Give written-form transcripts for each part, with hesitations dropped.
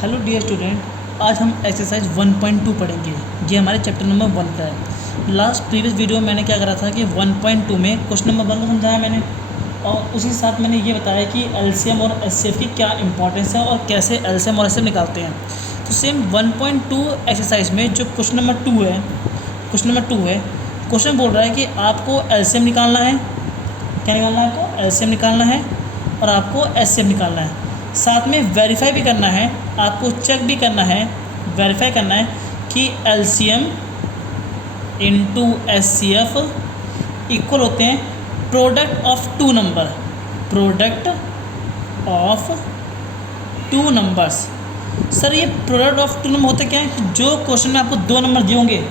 Hello dear student, आज हम exercise 1.2 पढ़ेंगे। ये हमारे चैप्टर नंबर 1 का है। लास्ट प्रीवियस वीडियो में मैंने क्या करा था कि 1.2 में क्वेश्चन नंबर 1 को समझाया मैंने, और उसी साथ मैंने ये बताया कि एलसीएम और एचसीएफ की क्या इंपॉर्टेंस है और कैसे एलसीएम और एचसीएफ निकालते हैं। तो सेम 1.2 एक्सरसाइज में जो क्वेश्चन नंबर 2 है, क्वेश्चन बोल रहा है कि आपको एलसीएम निकालना है। क्या निकालना है? आपको एलसीएम निकालना है और आपको एचसीएफ निकालना है। साथ में वेरीफाई भी करना है, आपको चेक भी करना है, वेरीफाई करना है कि एलसीएम इंटू एचसीएफ इक्वल होते हैं product of two numbers. Sir ये प्रोडक्ट ऑफ टू नंबर होते क्या है कि जो क्वेश्चन में आपको दो नंबर दिए होंगे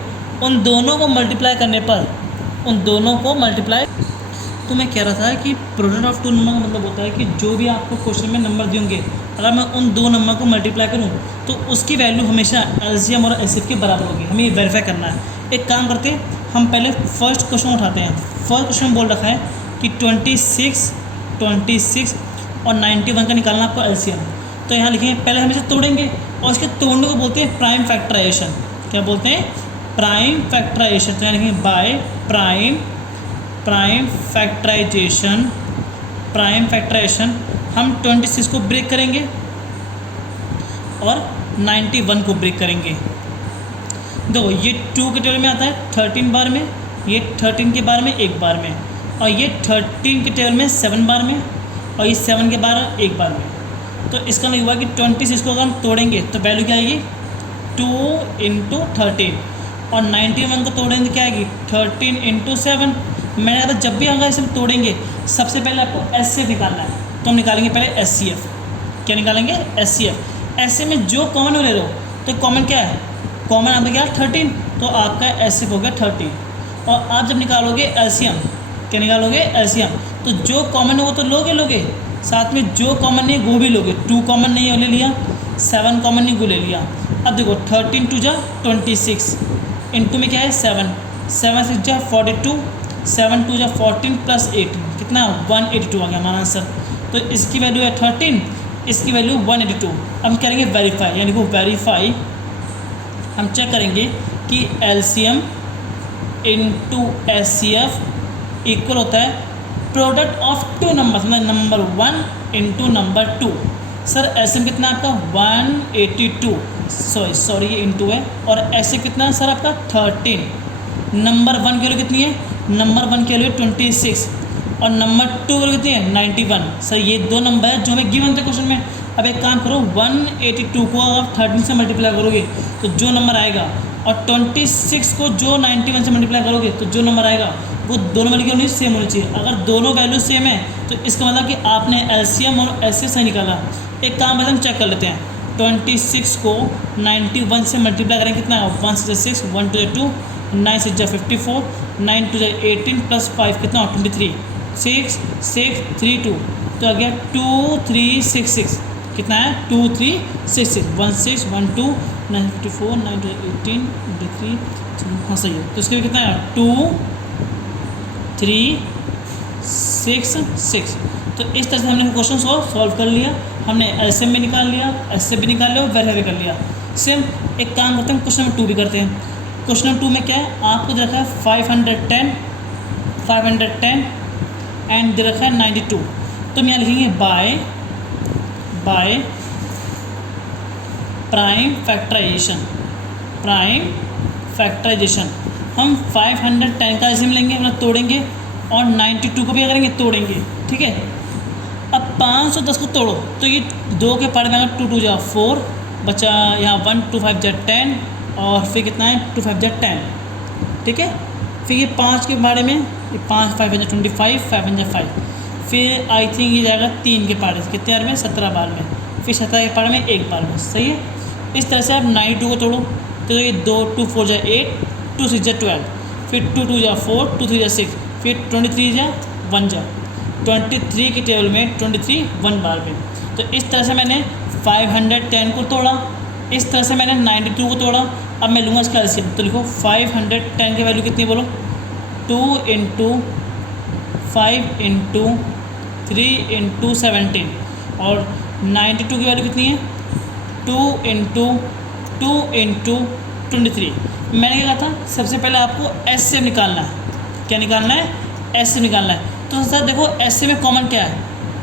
उन दोनों को मल्टीप्लाई करने पर तो मैं कह रहा था कि प्रोडक्ट ऑफ टू नंबर का मतलब होता है कि जो भी आपको क्वेश्चन में नंबर दिए होंगे, अगर मैं उन दो नंबर को मल्टीप्लाई करूं तो उसकी वैल्यू हमेशा एलसीएम और एचसीएफ के बराबर होगी। हमें ये वेरीफाई करना है। एक काम करते हैं, हम पहले फर्स्ट क्वेश्चन उठाते हैं। फर्स्ट क्वेश्चन बोल रखा है कि 26 और 91 का निकालना आपको एलसीएम। तो यहाँ लिखेंगे, पहले हम इसे तोड़ेंगे और इसके तोड़ने को बोलते हैं प्राइम फैक्टराइजेशन। क्या बोलते हैं? Prime factorisation. तो यहाँ लिखेंगे बाय प्राइम फैक्टराइजेशन हम 26 को ब्रेक करेंगे और 91 को ब्रेक करेंगे। देखो ये 2 के टेबल में आता है 13 बार में, ये 13 के बार में 1 बार में, और ये 13 के टेबल में 7 बार में, और ये 7 के बार 1 बार में। तो इसका मतलब हुआ कि 26 को अगर हम तोड़ेंगे तो वैल्यू क्या आएगी? 2 इंटू 13, और 91 को तोड़ेंगे तो क्या आएगी? 13 इंटू 7। मैंने कहा जब भी अगर इसे तोड़ेंगे सबसे पहले आपको एचसीएफ निकालना है, तो हम निकालेंगे पहले एचसीएफ। क्या निकालेंगे? एचसीएफ। एचसीएफ में जो कॉमन हो ले रहे हो, तो कॉमन क्या है? कॉमन आपका क्या है? 13, तो आपका एचसीएफ हो गया 13। और आप जब निकालोगे एलसीएम, क्या निकालोगे? एलसीएम। तो जो कॉमन है वो तो लोगे, साथ में जो कॉमन नहीं वो भी लोगे। 2 कॉमन नहीं हो ले लिया, 7 कॉमन नहीं वो ले लिया। अब देखो 13 टू जा 26, इंटू में क्या है 7 6 जा 42, 7 2 जा 14 प्लस 18 कितना? 182 आ गया हमारा आंसर। तो इसकी वैल्यू है 13, इसकी वैल्यू 182। अब हम करेंगे वेरीफाई, यानी वो वेरीफाई हम चेक करेंगे कि एलसीएम इंटू एचसीएफ इक्वल होता है प्रोडक्ट ऑफ टू नंबर, मतलब number 1 into number 2। Sir LCM कितना आपका? 182, सॉरी ये इंटू है, और एचसीएफ कितना है सर आपका? 13। नंबर 1 की वैल्यू कितनी है? नंबर 1 की वैल्यू 26, और नंबर 2 की वैल्यू कितनी है? 91। सर ये दो नंबर है जो हमें गिवन थे क्वेश्चन में। अब एक काम करो, 182 को आप 13 से मल्टीप्लाई करोगे तो जो नंबर आएगा, और 26 को जो 91 से मल्टीप्लाई करोगे तो जो नंबर आएगा वो दोनों वैल्यू की सेम होनी चाहिए। अगर दोनों वैल्यू सेम है तो इसका मतलब कि आपने एलसीएम और एचसीएफ सही निकाला। एक काम हम चेक कर लेते हैं। 26 को 91 से मल्टीप्लाई करेंगे कितना? 1 6 6, 1 2 2, 9 6 54, 9 2 18 प्लस 5 कितना? 23, 6 6 3 2, तो आ गया 2366। कितना है? 2366, 1 6 1 2 9 54, 9 2 18 23। हाँ सही है। तो इसके लिए कितना है? 2 3 6 6। तो इस तरह से हमने क्वेश्चन सॉल्व कर लिया। हमने एलसीएम भी निकाल लिया, एचसीएफ भी निकाल लिया और वेरीफाई भी कर लिया। सेम एक काम करते हैं, क्वेश्चन नंबर 2 भी करते हैं। क्वेश्चन नंबर 2 में क्या है? आपको दे रखा है 510 एंड दे रखा है 92। तो हम यहाँ लिखेंगे बाय प्राइम फैक्टराइजेशन हम 510 का एलसीएम लेंगे, मतलब तोड़ेंगे, और 92 को भी करेंगे तोड़ेंगे। ठीक है। अब 510 को तोड़ो तो ये 2 के पार्ट में अगर 2 2 जा 4 बचा, यहाँ 1 2 5 जा 10, और फिर कितना है? 2 5 जा 10। ठीक है। फिर ये 5 के बारे में, ये 5 5 जा 25, 5 जा 5, फिर आई थिंक ये जाएगा 3 के पार्ट में, कितने बार में? 17 बार में, फिर 17 के पार्ट में 1 बार में। सही है। इस तरह से आप 92 को तोड़ो तो ये 2 2 4 जा 8, 2 6 जा 12, फिर 2 2 जा 4, 2 3 जा 6, फिर 23 जा 1 जा 23 के टेबल में 23 1 बार में। तो इस तरह से मैंने 510 को तोड़ा, इस तरह से मैंने 92 को तोड़ा। अब मैं लूँगा इसका एलसीएम, तो लिखो 510 की वैल्यू कितनी बोलो? 2 इंटू 5 इंटू 3 इंटू 17, और 92 की वैल्यू कितनी है? 2 × 23। मैंने क्या कहा था, सबसे पहले आपको एचसीएफ निकालना है। क्या निकालना है? एचसीएफ निकालना है। तो सर देखो एचसीएफ में कॉमन क्या है?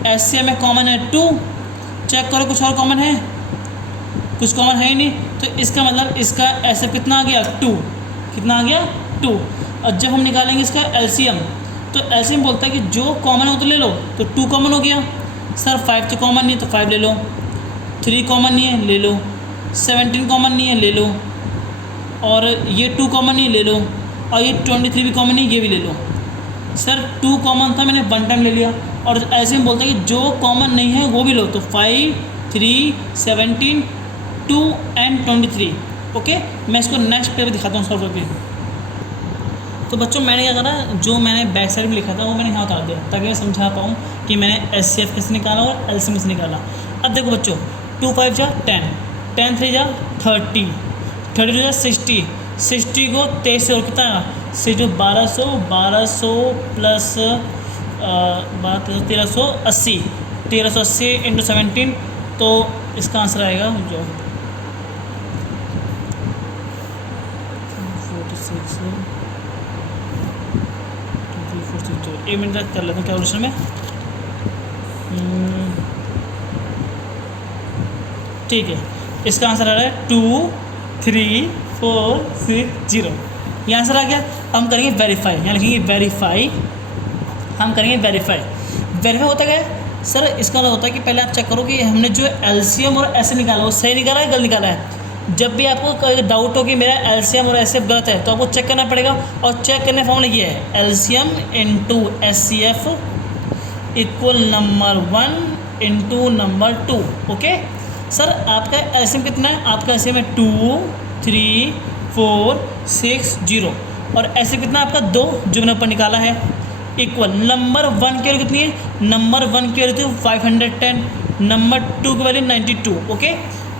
एचसीएफ में कॉमन है 2। चेक करो कुछ और कॉमन है? कुछ कॉमन है ही नहीं। तो इसका मतलब इसका एचसीएफ कितना आ गया? 2। कितना आ गया? 2। और जब हम निकालेंगे इसका एलसीएम, तो एलसीएम बोलता है कि जो कॉमन हो तो ले लो। तो 2 कॉमन हो गया। सर 5 तो कॉमन नहीं है, तो 5 ले लो। 3 कॉमन नहीं है, ले लो। 17 कॉमन नहीं है, ले लो। और ये 2 कॉमन नहीं, ले लो। और ये 23 भी कॉमन नहीं, ये भी ले लो। सर 2 कॉमन था, मैंने 1 टाइम ले लिया। और ऐसे में बोलता है कि जो कॉमन नहीं है वो भी लो। तो 5, 3, 17, 2 एंड 23। ओके, मैं इसको नेक्स्ट पेज पे दिखाता हूँ सॉल्व करके। तो बच्चों मैंने क्या करा, जो मैंने बैक साइड में लिखा था वो मैंने यहाँ उतार दिया, ताकि मैं समझा पाऊँ कि मैंने एचसीएफ कैसे निकाला और एलसीएम कैसे निकाला। अब देखो बच्चों, 2 5 जा 10, 10 3 जा 30, 32 जा 60, 60 को 23 से और कितना 1200, 1200 प्लस 1380, 1380 इंटू 17। तो इसका आंसर आएगा जो 46। एक मिनट तक कर लेते हैं कैलकुलेशन में। ठीक है, इसका आंसर आ रहा है 2 3 4 6 0। ये आंसर आ गया। हम करेंगे वेरीफाई, यहाँ लिखेंगे वेरीफाई। हम करेंगे वेरीफाई। वेरीफाई होता क्या है सर? इसका मतलब होता है कि पहले आप चेक करो कि हमने जो एलसीएम और एचसीएफ निकाला वो सही निकाला है, गलत निकाला है। जब भी आपको कोई डाउट हो कि मेरा एलसीएम और एचसीएफ गलत है, तो आपको चेक करना पड़ेगा। और चेक करने फॉर्मूला ये है, LCM into HCF equal number 1 into number 2। Okay sir, आपका एलसीएम कितना है? आपका एलसीएम है 2 3 4 6 0। और एचसीएफ कितना आपका 2, जो मैंने ऊपर निकाला है, इक्वल नंबर 1 की वैल्यू कितनी है? नंबर 1 की वैल्यू थी 510, नंबर 2 की वैल्यू 92। ओके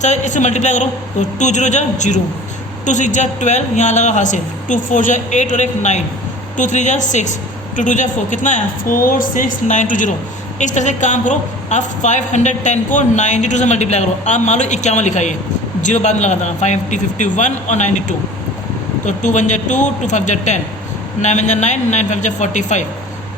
सर, इसे मल्टीप्लाई करो तो 2 0 जा 0, 2 6 जा 12, यहाँ लगा हासिल, 2 4 जा 8 और 1 9, 2 3 जा 6, 2 2 जा 4, कितना है 4 6 9 2 0। इस तरह से काम करो आप। 510 को 92 से मल्टीप्लाई करो। आप मान लो 51 लिखाइए, 0 बाद में लगा देना, 50 51 और 92। तो 2 1 जा 2, 2 5 जा 10, 9 1 जा 9, 9 5 जा 45।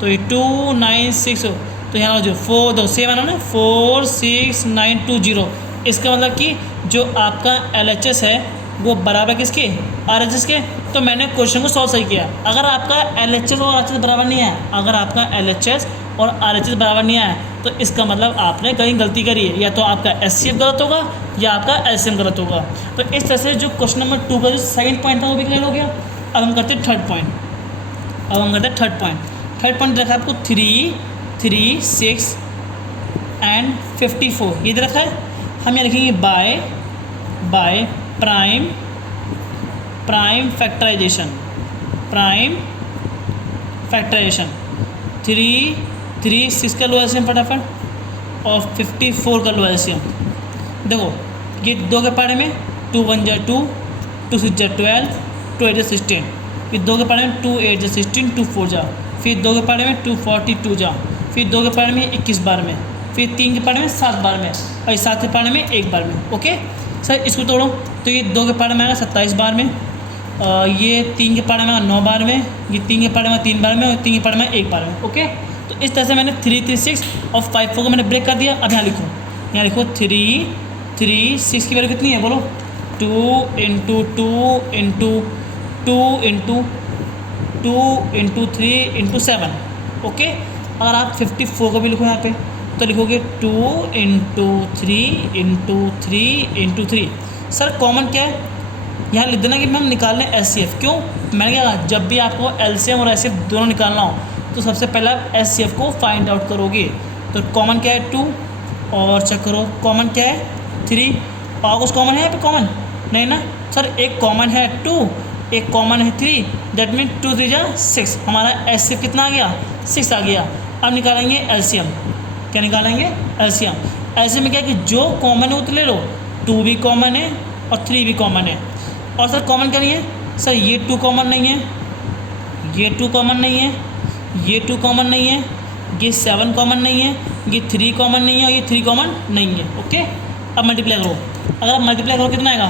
तो ये 2 9 6, तो यहाँ जो 4 2 सेम आना ना, 4 6 9 2 0। इसका मतलब कि जो आपका LHS है वो बराबर किसके? RHS के। तो मैंने क्वेश्चन को सॉल्व सही किया। अगर आपका LHS और RHS बराबर नहीं है, अगर आपका LHS और RHS बराबर नहीं आया, तो इसका मतलब आपने कहीं गलती करी है। या तो आपका एचसीएफ गलत होगा या आपका एलसीएम गलत होगा। तो इस तरह से जो क्वेश्चन नंबर 2 का जो सेकंड पॉइंट था वो भी क्लियर हो गया। अब हम करते हैं थर्ड पॉइंट। थर्ड पॉइंट रखा है आपको 3 3 6 एंड 54, ये दे रखा है। हम यहाँ लिखेंगे बाय प्राइम फैक्टराइजेशन। 3 6 का लो एलसीएम फटाफट, और 54 का लो एलसीएम। देखो ये 2 के पारे में 2 1 जा 2, 2 6 जा 12, 2 8 जा 16। फिर 2 के पारे में 2 8 जा 16, 2 4 जा। फिर 2 के पारे में 2 42 जा। फिर 2 के पारे में 21 बार में। फिर 3 के पारे में 7 बार में, और 7 के पारे में 1 बार में। ओके सर, इसको तोड़ो तो ये 2 के पारे में आएगा 27 बार में, ये 3 के पारे में 9 बार में, ये 3 के पारे में 3 बार में, और 3 के पारे में 1 बार में। ओके, तो इस तरह से मैंने 3 3 6 और 5 4 को मैंने ब्रेक कर दिया। अब यहाँ लिखो 3 3 6 की वैल्यू कितनी है बोलो? 2 into 2 into 2 into 2 into 3 into 7। Okay, अगर आप 54 को भी लिखो यहाँ पे, तो लिखोगे 2 into 3 into 3 into 3। Sir common क्या है? यहाँ लिख देना कि हम निकाल लें एचसीएफ। क्यों? मैंने क्या कहा, जब भी आपको एलसीएम और एचसीएफ दोनों निकालना हो, तो सबसे पहले आप एचसीएफ को फाइंड आउट करोगे। तो कॉमन क्या है? 2, और चेक करो कॉमन क्या है? 3। और कुछ कॉमन है यहाँ पे? कॉमन नहीं ना सर, एक कॉमन है 2, एक कॉमन है 3, दैट मीन 2 3 जा 6। हमारा एचसीएफ कितना आ गया? 6 आ गया। अब निकालेंगे एलसीएम। क्या निकालेंगे? एलसीएम। एलसीएम में क्या है कि जो कॉमन है वो तो ले लो, 2 भी कॉमन है और 3 भी कॉमन है। और सर कॉमन क्या नहीं है? सर ये 2 कॉमन नहीं है, ये 2 कॉमन नहीं है, ये 2 कॉमन नहीं है, ये 7 कॉमन नहीं है, ये 3 कॉमन नहीं है, और ये 3 कॉमन नहीं है। ओके, अब मल्टीप्लाई करो, अगर आप मल्टीप्लाई करो कितना आएगा,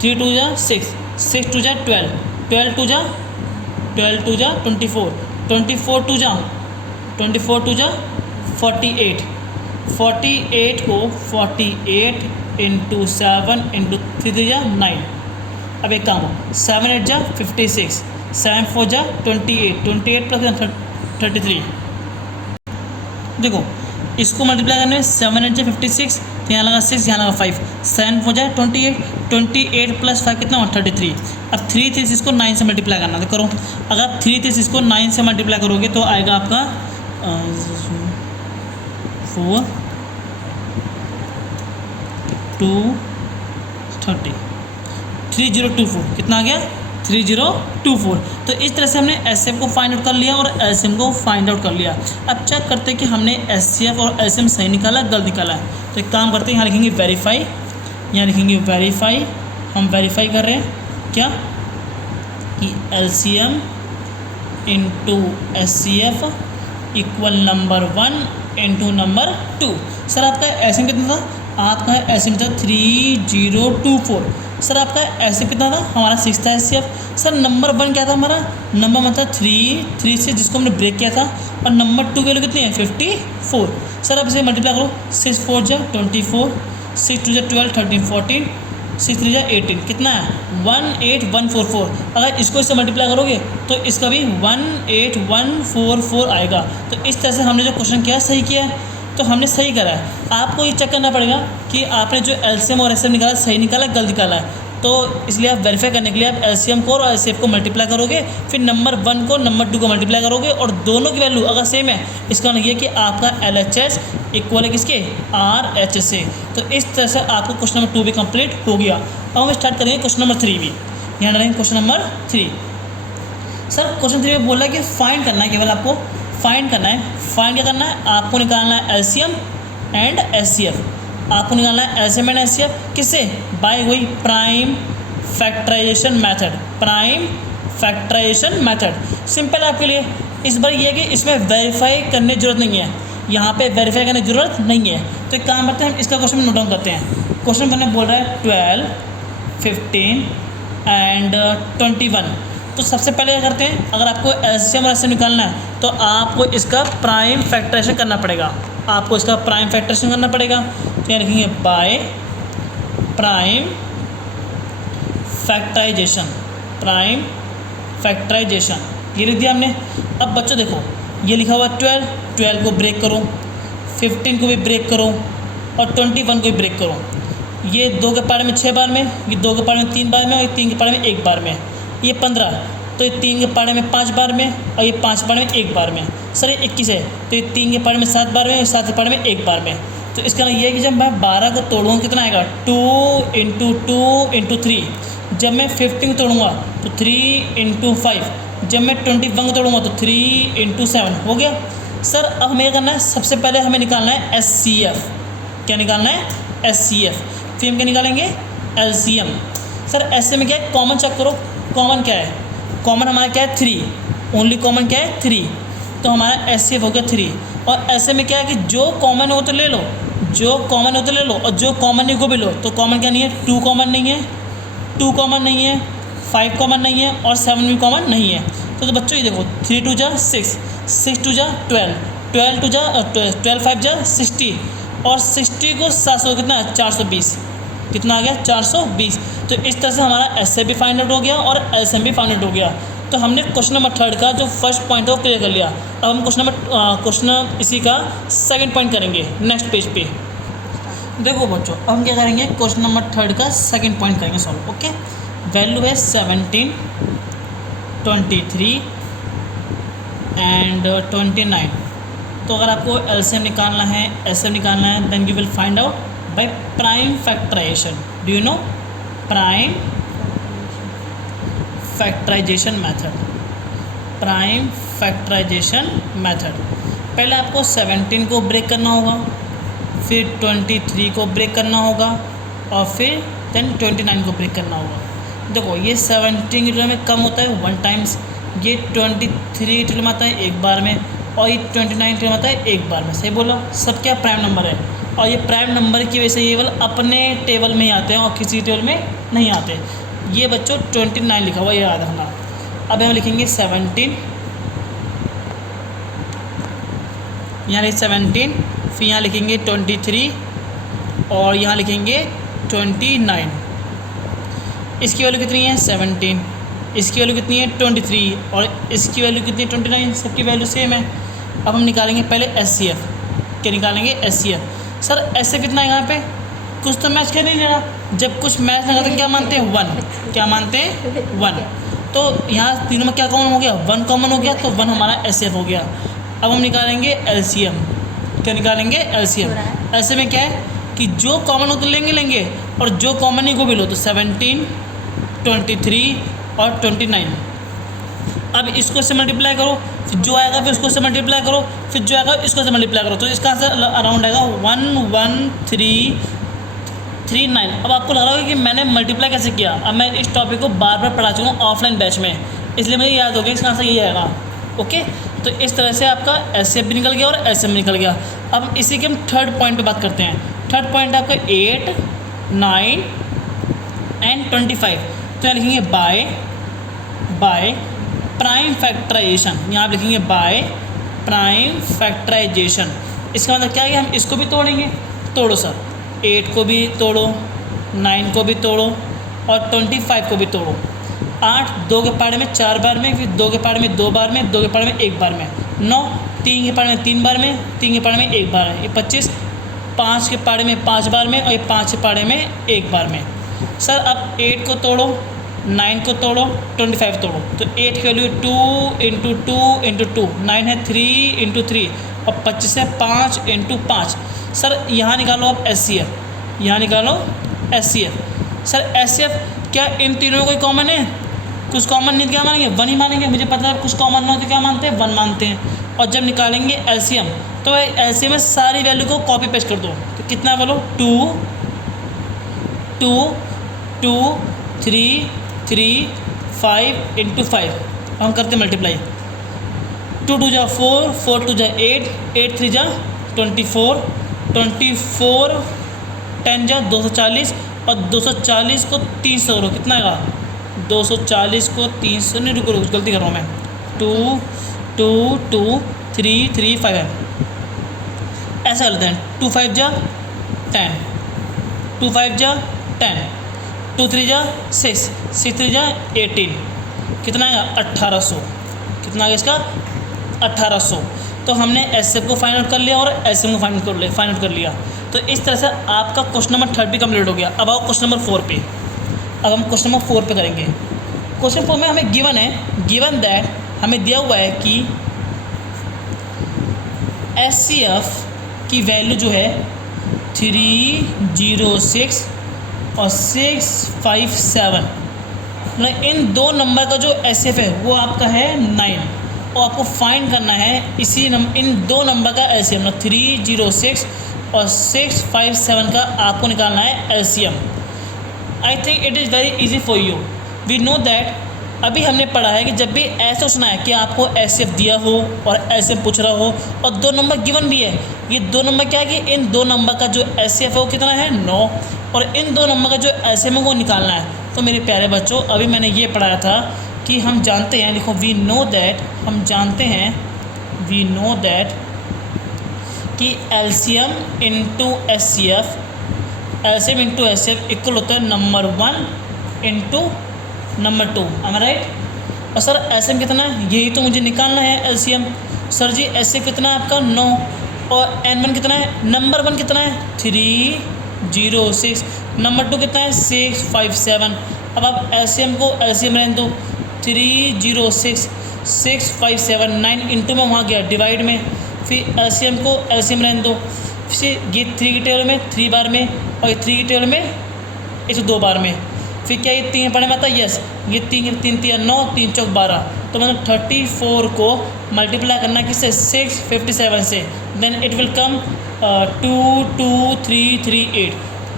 3 2 जा 6, 6 2 जा 12, 12 2 जा 24, 24 2 जा 48, 48 को 48 इंटू 7 इंटू 3 जा 9। अब एक काम हो, 7 8 जा 56, 7 4 जा 28, 28 प्लस 33। देखो इसको मल्टीप्लाई करने में 7 8 जा 56, तो यहाँ लगा 6, यहाँ लगा 5, 7 4 जा 28, 28 प्लस 5 कितना हुआ 33। अब 3 3 इसको 9 से मल्टीप्लाई करना, तो करो। अगर आप 3 3 इसको 9 से मल्टीप्लाई करोगे तो आएगा आपका 4 2 30, 3024 कितना आ गया 3024। तो इस तरह से हमने एसएफ को फाइंड आउट कर लिया और एलसीएम को फाइंड आउट कर लिया। अब चेक करते हैं कि हमने एचसीएफ और एलसीएम सही निकाला गलत निकाला है। तो एक काम करते हैं, यहाँ लिखेंगे वेरीफाई, यहाँ लिखेंगे वेरीफाई। हम वेरीफाई कर रहे हैं क्या कि LCM into HCF equal number 1 into number 2। Sir आपका एलसीएम कितना था, आपका एलसीएम था 3024। सर आपका एलसीएम कितना था, हमारा 6 था एचसीएफ। सर नंबर 1 क्या था हमारा, नंबर 1 था 3 से जिसको हमने ब्रेक किया था, और नंबर 2 की वैल्यू कितनी है 54। सर अब इसे मल्टीप्लाई करो, 6 4 जा 24, 6 2 जा 12 13 14, 6 3 जा 18 कितना है 18144। अगर इसको इससे मल्टीप्लाई करोगे तो इसका भी 18144 आएगा। तो इस तरह से हमने जो क्वेश्चन किया सही किया है, तो हमने सही करा है। आपको ये चेक करना पड़ेगा कि आपने जो एलसीएम और एचसीएफ निकाला सही निकाला गलत निकाला है। तो इसलिए आप वेरीफाई करने के लिए आप एलसीएम को और एचसीएफ को मल्टीप्लाई करोगे, फिर नंबर 1 को नंबर 2 को मल्टीप्लाई करोगे, और दोनों की वैल्यू अगर सेम है इसका मतलब ये कि आपका LHS इक्वल है किसके RHS से। तो इस तरह से आपको क्वेश्चन नंबर 2 भी कंप्लीट हो गया। अब हम स्टार्ट करेंगे क्वेश्चन नंबर 3 भी। यहाँ डालेंगे क्वेश्चन नंबर 3। सर क्वेश्चन 3 में बोल रहा है कि फाइंड करना है, केवल आपको फाइंड करना है। फाइंड क्या करना है, आपको निकालना है एलसीएम एंड एचसीएफ। आपको निकालना है एलसीएम एंड एचसीएफ किससे, बाय वही prime factorisation method. Prime factorisation method simple आपके लिए। इस बार ये है कि इसमें वेरीफाई करने की जरूरत नहीं है, यहाँ पे वेरीफाई करने की जरूरत नहीं है। तो एक काम करते हैं, हम इसका क्वेश्चन नोट डाउन करते हैं। क्वेश्चन बनने बोल रहा है 12 15 एंड 21। तो सबसे पहले क्या करते हैं, अगर आपको एलसीएम और एचसीएफ निकालना है तो आपको इसका प्राइम फैक्टराइजेशन करना पड़ेगा। आपको इसका प्राइम फैक्टराइजेशन करना पड़ेगा। तो यहाँ लिखेंगे by prime factorisation. Prime factorisation ये लिख दिया हमने। अब बच्चों देखो ये लिखा हुआ 12 को ब्रेक करो, 15 को भी ब्रेक करो, और 21 को भी ब्रेक करो। ये 2 के पारे में 6 बार में, ये 2 के पारे में 3 बार में, और ये 3 के पारे में 1 बार में। ये 15, तो ये 3 के पारे में 5 बार में, और ये 5 पारे में 1 बार में। सर ये 21 है, तो ये 3 के पारे में 7 बार में, और 7 के पारे में 1 बार में। तो इसका मतलब ये है कि जब मैं 12 को तोड़ूँगा कितना आएगा 2 इंटू 2 इंटू 3। जब मैं 15 को तोड़ूँगा तो 3 इंटू 5। जब मैं 21 को तोड़ूँगा तो 3 इंटू 7 हो गया। सर अब हमें करना है, सबसे पहले हमें निकालना है एचसीएफ। क्या निकालना है एचसीएफ। फिर हम क्या निकालेंगे एलसीएम। सर एचसीएम में क्या है, कॉमन चेक करो। कॉमन क्या है, कॉमन हमारा क्या है 3, ओनली कॉमन क्या है 3। तो हमारा एचसीएफ हो गया 3। और ऐसे में क्या है कि जो कॉमन हो तो ले लो, जो कॉमन हो तो ले लो, और जो कॉमन नहीं को भी लो। तो कॉमन क्या नहीं है, 2 कॉमन नहीं है, 2 कॉमन नहीं है, 5 कॉमन नहीं है, और 7 भी कॉमन नहीं है। तो बच्चों ये देखो 3 2 जा 6, 6 2 जा 12, 12 2 जा 12 5 जा 60, और 60 को 7 से कितना 420, कितना आ गया 420। तो इस तरह से हमारा एचसीएफ भी फाइंड आउट हो गया और एलसीएम भी फाइंड आउट हो गया। तो हमने क्वेश्चन नंबर 3 का जो फर्स्ट पॉइंट है वो क्लियर कर लिया। अब हम क्वेश्चन इसी का सेकंड पॉइंट करेंगे नेक्स्ट पेज पे। देखो बच्चों अब हम क्या करेंगे, क्वेश्चन नंबर 3 का सेकंड पॉइंट करेंगे सॉल्व। ओके, वैल्यू है 17 23 एंड 29। तो अगर आपको एलसीएम निकालना है एचसीएफ निकालना है, then you will find out by prime factorisation. Do you know prime factorisation method. Prime factorisation method, पहले आपको 17 को ब्रेक करना होगा, फिर 23 को ब्रेक करना होगा, और फिर देन 29 को ब्रेक करना होगा। देखो ये 17 की टर्म में कम होता है 1 टाइम्स, ये 23 टर्म आता है 1 बार में, और ये 29 टर्म आता है 1 बार में। सही बोला, सब क्या प्राइम नंबर है। और ये प्राइम नंबर की वजह से ये केवल अपने टेबल में ही आते हैं और किसी टेबल में नहीं आते। ये बच्चों 29 लिखा हुआ, ये याद रखना। अब हम लिखेंगे 17, यहाँ लिखेंगे 17, फिर यहाँ लिखेंगे 23 और यहाँ लिखेंगे 29। इसकी वैल्यू कितनी है 17, इसकी वैल्यू कितनी है 23 और इसकी वैल्यू कितनी है 29, सबकी वैल्यू सेम है। अब हम निकालेंगे पहले SCF। क्या निकालेंगे SCF। सर SCF कितना है यहाँ पे, कुछ तो मैच कर नहीं ले रहा। जब कुछ मैच नहीं करता क्या मानते हैं 1, क्या मानते हैं 1। तो यहाँ तीनों में क्या कॉमन हो गया, 1 कॉमन हो गया, तो 1 हमारा SCF हो गया। अब हम निकालेंगे LCM। क्या निकालेंगे LCM। LCM में क्या है कि जो कॉमन हो तो लेंगे और जो कॉमन नहीं को भी लो, तो 17, 23 और 29। अब इसको से मल्टीप्लाई करो, फिर जो आएगा फिर उसको से मल्टीप्लाई करो, फिर जो आएगा इसको से मल्टीप्लाई करो, तो इसका आंसर अराउंड आएगा 11339। अब आपको लग रहा होगा कि मैंने मल्टीप्लाई कैसे किया। अब मैं इस टॉपिक को बार बार पढ़ा चुका हूँ ऑफलाइन बैच में, इसलिए मुझे याद हो गया इसका आंसर यही आएगा। ओके, तो इस तरह से आपका SCF भी निकल गया और LCM भी निकल गया। अब इसी के हम थर्ड पॉइंट पे बात करते हैं। थर्ड पॉइंट है आपका 8, 9 एंड 25। तो यहाँ लिखेंगे बाय प्राइम फैक्टराइजेशन। यहाँ आप लिखेंगे बाय प्राइम फैक्टराइजेशन। इसका मतलब क्या है कि हम इसको भी तोड़ेंगे। तोड़ो सर, 8 को भी तोड़ो, 9 को भी तोड़ो और 25 को भी तोड़ो। 8 2 के पारे में 4 बार में, फिर 2 के पारे में 2 बार में, 2 के पारे में 1 बार में। 9 3 के पारे में 3 बार में, 3 के पारे में 1 बार है। ये 25 5 के पारे में 5 बार में और ये 5 के पारे में 1 बार में। सर अब 8 को तोड़ो, 9 को तोड़ो, 25 तोड़ो, तो 8 की वैल्यू 2 × 2 × 2, 9 है 3 × 3 और 25 है 5 × 5। सर यहाँ निकालो आप SCF, यहाँ निकालो SCF। सर SCF क्या इन तीनों में कोई कॉमन है, कुछ कॉमन नहीं, क्या मानेंगे 1 ही मानेंगे। मुझे पता है कुछ कॉमन ना हो तो क्या मानते हैं 1 मानते हैं। और जब निकालेंगे LCM तो LCM में सारी वैल्यू को कॉपी पेस्ट कर दो, तो कितना बोलो 2 2 2 3 3 5 × 5। हम करते मल्टीप्लाई, 2 2 जा 4, 4 2 जा 8, 8 3 जा 24, 24 10 जा 240 और 240 को 300 करो, कितना आएगा 240 को 300 नहीं, रुको गलती कर रहा हूँ मैं, 2 2 2 3 3 5 है। ऐसा कर लेते हैं, 2 5 जा 10, 2 5 जा 10, 2 3 जा 6, 6 3 जा 18, कितना आएगा 1800। कितना आएगा इसका 1800। तो हमने SCF को फाइंड आउट कर लिया और LCM को फाइंड आउट कर लिया। तो इस तरह से आपका क्वेश्चन नंबर 3 भी कंप्लीट हो गया। अब आओ क्वेश्चन नंबर 4 पे। अब हम क्वेश्चन नंबर 4 पे करेंगे। क्वेश्चन 4 में हमें गिवन दैट हमें दिया हुआ है कि SCF की वैल्यू जो है 306 और 657, मतलब इन दो नंबर का जो SCF है वो आपका है 9 और आपको फाइंड करना है इन दो नंबर का LCM, मतलब 306 और 657 का आपको निकालना है LCM। I think it is very easy for you. We know that अभी हमने पढ़ा है कि जब भी ऐसा सुना है कि आपको SCF दिया हो और LCM पूछ रहा हो और दो नंबर गिवन भी है, ये दो नंबर क्या है कि इन दो नंबर का जो SCF है वो कितना है 9 और इन दो नंबर का जो LCM है वो निकालना है। तो मेरे प्यारे बच्चों, अभी मैंने ये पढ़ाया था कि हम जानते हैं, देखो वी नो दैट, हम जानते हैं वी नो दैट कि LCM into SCF, LCM into SCF equal होता है number 1 into number 2। am I right? और सर LCM कितना है, यही तो मुझे निकालना है LCM। सर जी SCF कितना है आपका 9 और N1 कितना है, नंबर 1 कितना है 306, नंबर 2 कितना है 657। अब आप LCM को LCM रहने दो, 306 657, 9 इंटू में वहाँ गया डिवाइड में, फिर LCM को LCM रहने दो, फिर ये 3 की टेबल में 3 बार में और ये 3 की टेबल में 102 बार में, फिर क्या ये 3 पढ़ने में आता है, यस ये 3 3 3 9 3 चौक 12, तो मतलब 34 को मल्टीप्लाई करना किससे 657 से, देन इट विल कम 22338।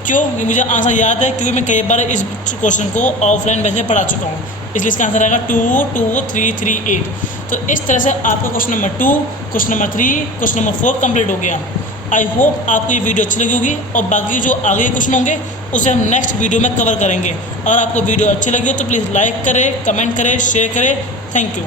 क्यों, ये मुझे आंसर याद है क्योंकि मैं कई बार इस क्वेश्चन को ऑफलाइन बैच में पढ़ा चुका हूँ, इसलिए इसका आंसर आएगा 22338। तो इस तरह से आपका question number 2, question number 3, question number 4 complete हो गया। आई होप आपको ये वीडियो अच्छी लगी होगी और बाकी जो आगे क्वेश्चन होंगे उसे हम नेक्स्ट वीडियो में कवर करेंगे। अगर आपको वीडियो अच्छी लगी हो तो प्लीज़ लाइक करें, कमेंट करें, शेयर करें। Thank you.